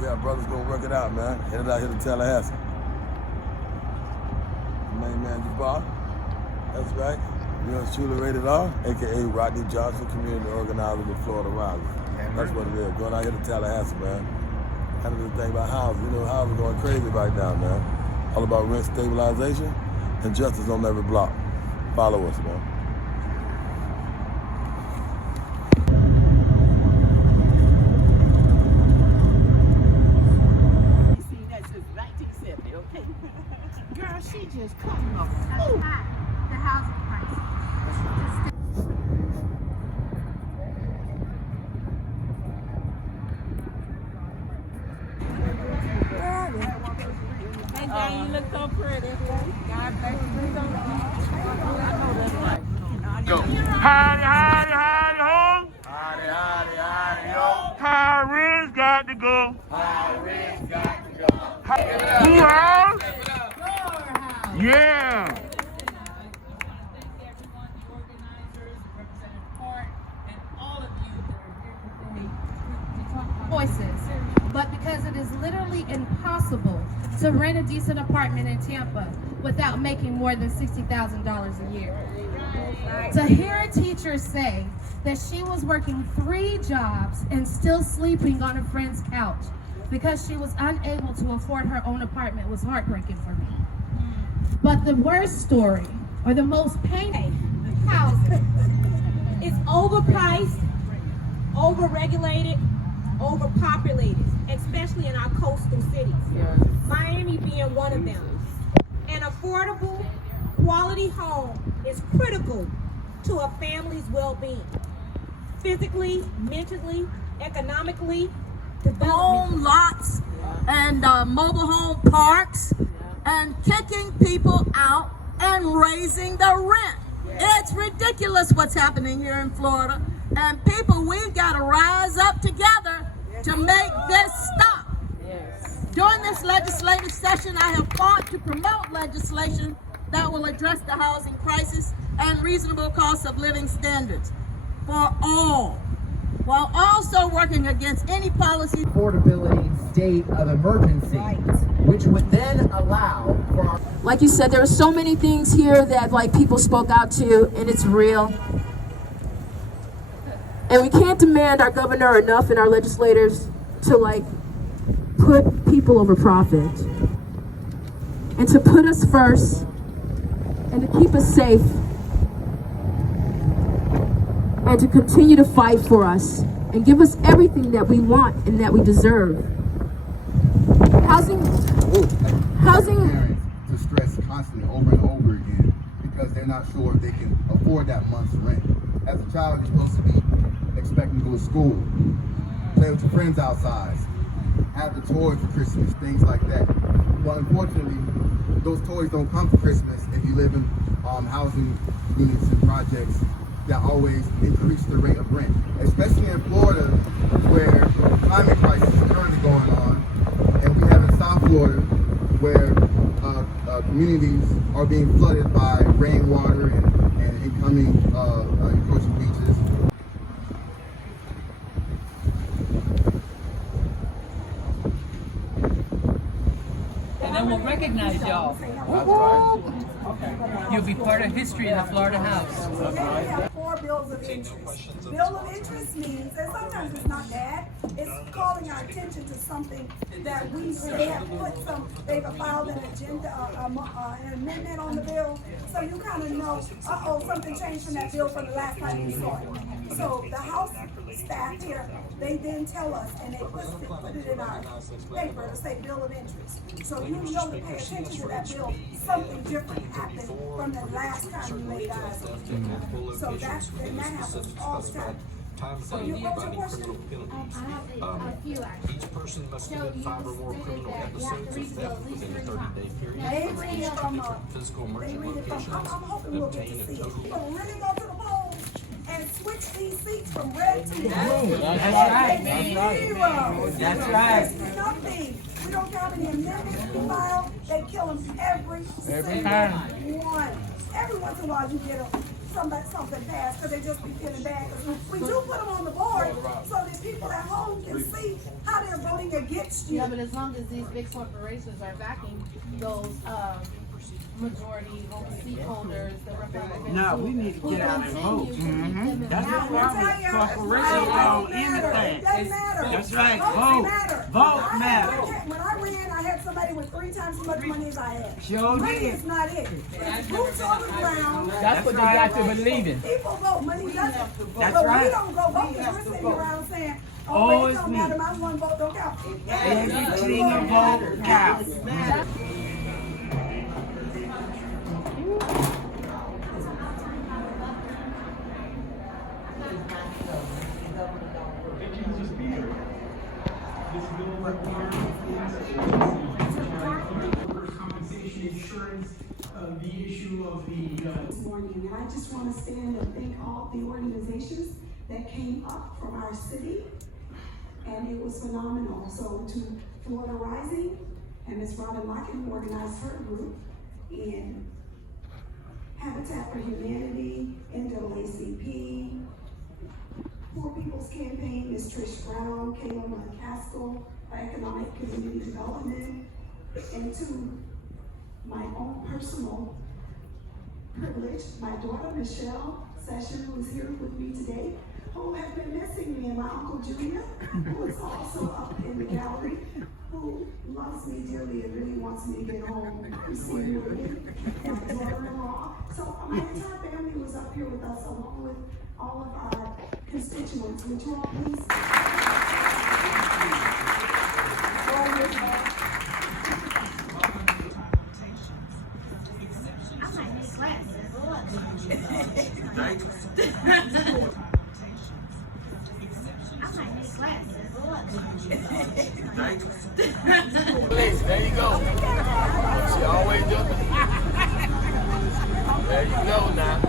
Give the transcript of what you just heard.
Yeah, brother's gonna work it out, man. Headed out here to Tallahassee. Main man Jabaar. That's right. Yours truly rated R, aka Rodney Johnson, community organizer with Florida Rising. That's what it is. Going out here to Tallahassee, man. Kind of the thing about housing. You know, housing going crazy right now, man. All about rent stabilization and justice on every block. Follow us, man. Girl, she just coming up. The housing crisis. Hey, Jane, you look so pretty. God bless you. I know that's right. Go. Howdy, howdy, howdy, ho. Howdy, howdy, howdy, yo. Highway's got to go. Highway's got to go. Who house? Yeah. Voices, but because it is literally impossible to rent a decent apartment in Tampa without making more than $60,000 a year. To hear a teacher say that she was working 3 jobs and still sleeping on a friend's couch because she was unable to afford her own apartment was heartbreaking for me. But the worst story, or the most painful, housing. It's overpriced, overregulated, overpopulated, especially in our coastal cities. Miami being one of them. An affordable, quality home is critical to a family's well-being. Physically, mentally, economically, home lots and mobile home parks and kicking people out and raising the rent. It's ridiculous what's happening here in Florida. And people, we've got to rise up together to make this stop. During this legislative session, I have fought to promote legislation that will address the housing crisis and reasonable cost of living standards for all, while also working against any policy. Affordability state of emergency, which would then allow for our... Like you said, there are so many things here that like people spoke out to, and it's real. And we can't demand our governor enough and our legislators to like put people over profit and to put us first and to keep us safe and to continue to fight for us and give us everything that we want and that we deserve. Housing to stress constantly over and over again because they're not sure if they can afford that month's rent. As a child, you're supposed to be expecting to go to school, play with your friends outside, have the toys for Christmas, things like that. Well, unfortunately, those toys don't come for Christmas if you live in housing units and projects that always increase the rate of rent, especially in Florida, where the climate crisis is currently going on, and we have in South Florida, where communities are being flooded by rainwater and incoming encroaching beaches. And then we'll recognize y'all. You'll be part of history in the Florida House. 4 bills of interest. Bill of interest means, and sometimes it's not bad, it's calling our attention to something that they have put they've filed an agenda, an amendment on the bill, so you kind of know, something changed from that bill from the last time you saw it. So the House staff here, they then tell us, and they put it in our paper to say bill of interest. So you know to pay attention to that bill, something different happened from the last time you laid eyes on it. So that happens all the time. So you what's your question? I have a few actually. Each person must commit 5 or more criminal episodes of theft within a 30-day period. They read it from physical emergent locations. I'm hoping we'll get to see it. People really go to the polls and switch these seats from red to blue. That's right, man. That's right. There's nothing. We don't have any amendments to file. They kill them every single one. Every once in a while you get something passed because they just be feeling bad. We do put them on the board so that people at home can see how they're voting nothing against you. Yeah, but as long as these big corporations are backing those majority seat holders, the Republicans. No, we need to get out and vote. That's the Now, problem. Corporations own anything. That's right. Vote matter. When I ran, I had somebody with 3 times as much money as I had. Sure Money did. is not it. It's boots on the ground. That's what they got to believe in. People vote, money doesn't. That's But right. we don't go vote because we're sitting around saying, Oh, oh, it it's don't me. matter, my one vote don't count. Every single vote counts. Compensation insurance, the issue of the This morning, and I just want to stand and thank all the organizations that came up from our city, and it was phenomenal. So to Florida Rising and Ms. Robin Locken, who organized her group in Habitat for Humanity, NAACP, Poor People's Campaign, Ms. Trish Brown, Kayla McCaskill, for Economic Community Development, and to my own personal privilege, my daughter Michelle Session, who is here with me today, who has been missing me, and my Uncle Junior, who is also up in the gallery, who loves me dearly and really wants me to get home and see me again, my daughter-in-law. So my entire family was up here with us, along with all of our constituents. Would you all please? There you go. She always does it. There you go now.